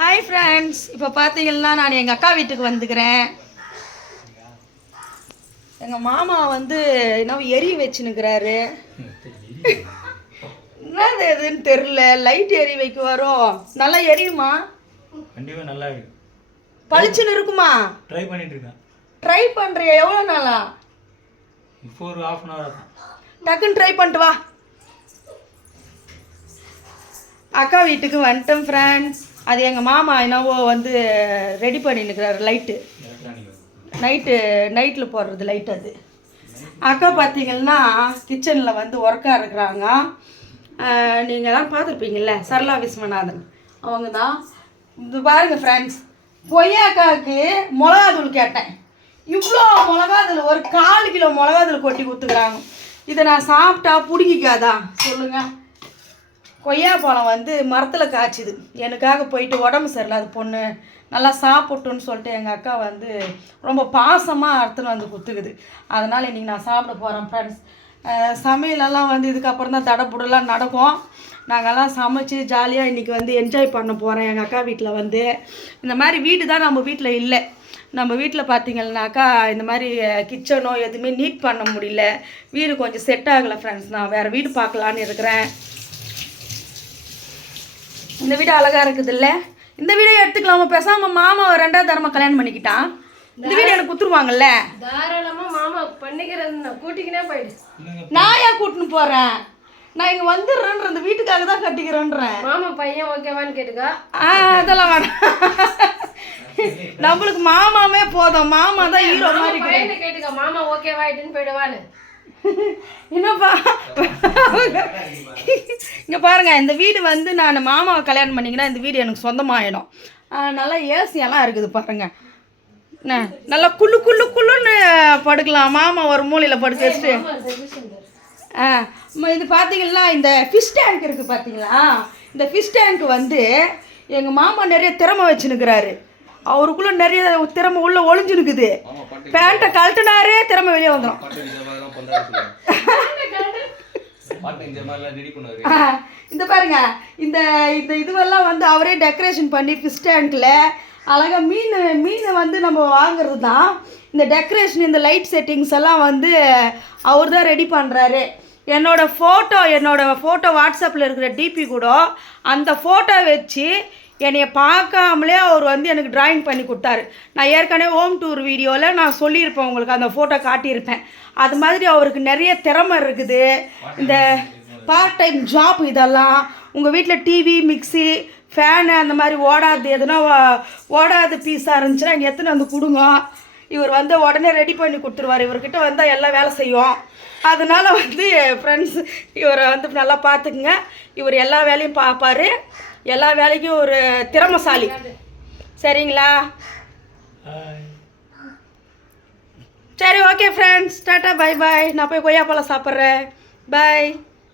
Hi friends, இப்போ பார்த்தீங்கன்னா நான் எங்கள் அக்கா வீட்டுக்கு வந்துக்கிறேன். எங்கள் மாமா வந்து என்ன எரி வச்சுன்னுக்கிறாரு. என்னது எதுன்னு தெரில. லைட் எரி வைக்க வரும். நல்லா எரியுமா? கண்டிப்பாக நல்லா இருக்கு. பளிச்சுன்னு இருக்குமா? ட்ரை பண்ணிட்டு இருக்கேன். ட்ரை பண்ணுறியா? எவ்வளோ நாளா? இப்போ ஒரு ½ அன் ஹவர் தான். டக்குன்னு ட்ரை பண்ணிட்டு வா. அக்கா வீட்டுக்கு வந்துட்டேன் ஃப்ரெண்ட்ஸ். அது எங்கள் மாமா என்னவோ வந்து ரெடி பண்ணின்னுக்கிறாரு. நைட்டில் போடுறது லைட். அது அக்கா பார்த்தீங்கன்னா கிச்சனில் வந்து ஒர்க்காக இருக்கிறாங்க. நீங்கள் தான் பார்த்துருப்பீங்கள்ல, சரளா விஸ்வநாதன் அவங்க தான். இது பாருங்கள் ஃப்ரெண்ட்ஸ், பொய்யாக்காவுக்கு மிளகாத்தூள் கேட்டேன். இவ்வளோ மிளகாத்தூள், ஒரு 1/4 கிலோ மிளகாத்தூள் கொட்டி கொடுத்துக்கிறாங்க. இதை நான் சாப்பிட்டா பிடிக்காதா சொல்லுங்கள்? கொய்யா பழம் வந்து மரத்தில் காய்ச்சிது. எனக்காக போயிட்டு உடம்பு சரியில்லை, அது பொண்ணு நல்லா சாப்பிட்டுன்னு சொல்லிட்டு எங்கள் அக்கா வந்து ரொம்ப பாசமாக அறுத்துன்னு வந்து குத்துக்குது. அதனால் இன்றைக்கி நான் சாப்பிட போகிறேன் ஃப்ரெண்ட்ஸ். சமையலெல்லாம் வந்து இதுக்கப்புறம் தான் தடப்புடலாம் நடக்கும். நாங்கள்லாம் சமைச்சு ஜாலியாக இன்றைக்கி வந்து என்ஜாய் பண்ண போகிறேன் எங்கள் அக்கா வீட்டில் வந்து. இந்த மாதிரி வீடு தான் நம்ம வீட்டில் இல்லை. நம்ம வீட்டில் பார்த்திங்கன்னாக்கா இந்த மாதிரி கிச்சனோ எதுவுமே நீட் பண்ண முடியல. வீடு கொஞ்சம் செட் ஆகலை ஃப்ரெண்ட்ஸ். நான் வேறு வீடு பார்க்கலான்னு இருக்கிறேன். இந்த வீடு அழகாக இருக்குது இல்லை? இந்த வீடை எடுத்துக்கலாமா? பேசாமல் மாமா 2வது தரமாக கல்யாணம் பண்ணிக்கிட்டான். இந்த வீடு எனக்கு குத்துருவாங்கல்ல. தாராளமாக மாமா பண்ணிக்கிறேன்னு கூட்டிக்கினே போயிடு. நான் ஏன் கூட்டின்னு போகிறேன்? நான் இங்கே வந்துடுறேன்ற, இந்த வீட்டுக்காக தான் கட்டிக்கிறேன்றேன். மாமா பையன் ஓகேவான்னு கேட்டுக்கா. அதெல்லாம் வேணாம். நம்மளுக்கு மாமாவே போதும். மாமா தான் ஹீரோ மாதிரி. பையனை கேட்டுக்கா, மாமா ஓகேவாயிட்டுன்னு போயிடுவான்னு. என்னப்பா இங்கே பாருங்க, இந்த வீடு வந்து நான் மாமாவை கல்யாணம் பண்ணிங்கன்னா இந்த வீடு எனக்கு சொந்தமாகிடும். நல்லா ஏசியெல்லாம் இருக்குது பாருங்க. நல்லா குள்ளுன்னு படுக்கலாம். மாமா ஒரு மூலையில் படுக்க வச்சுட்டு. இது பார்த்தீங்கன்னா இந்த ஃபிஷ் டேங்க் இருக்குது பார்த்தீங்களா? இந்த ஃபிஷ் டேங்க் வந்து எங்கள் மாமா நிறைய திறமை வச்சுன்னுக்கிறாரு. அவருக்குள்ளே நிறைய திறமை உள்ளே ஒளிஞ்சுனுக்குது. பேண்ட்டை கழட்டினாரே திறமை வெளியே வந்துடும். இந்த பாருங்க, இந்த இந்த இதுவெல்லாம் வந்து அவரே டெக்கரேஷன் பண்ணி ஃபிஷ் டேங்க்கில் அழகாக மீனை வந்து நம்ம வாங்குறது தான். இந்த டெக்கரேஷன், இந்த லைட் செட்டிங்ஸ் எல்லாம் வந்து அவர் தான் ரெடி பண்ணுறாரு. என்னோடய ஃபோட்டோ வாட்ஸ்அப்பில் இருக்கிற டிபி கூட அந்த ஃபோட்டோ வச்சு என்னைய பார்க்காமலே அவர் வந்து எனக்கு ட்ராயிங் பண்ணி கொடுத்தாரு. நான் ஏற்கனவே ஹோம் டூர் வீடியோவில் நான் சொல்லியிருப்பேன், உங்களுக்கு அந்த ஃபோட்டோ காட்டியிருப்பேன். அது மாதிரி அவருக்கு நிறைய திறமை இருக்குது. இந்த பார்ட் டைம் ஜாப் இதெல்லாம். உங்கள் வீட்டில் டிவி, மிக்சி, ஃபேனு அந்த மாதிரி எதுனா ஓடாத பீஸாக இருந்துச்சுன்னா இங்கே எத்தனை வந்து கொடுங்க. இவர் வந்து உடனே ரெடி பண்ணி கொடுத்துருவார். இவர்கிட்ட வந்தால் எல்லாம் வேலை செய்யும். அதனால் வந்து ஃப்ரெண்ட்ஸ், இவரை வந்து நல்லா பார்த்துக்குங்க. இவர் எல்லா வேலையும் பார்ப்பார். எல்லா வேலைக்கும் ஒரு திறமைசாலி. சரிங்களா? சரி, okay friends, tata, bye bye. நான் போய் கொய்யாப்பழம் சாப்பிட்றேன். பாய்.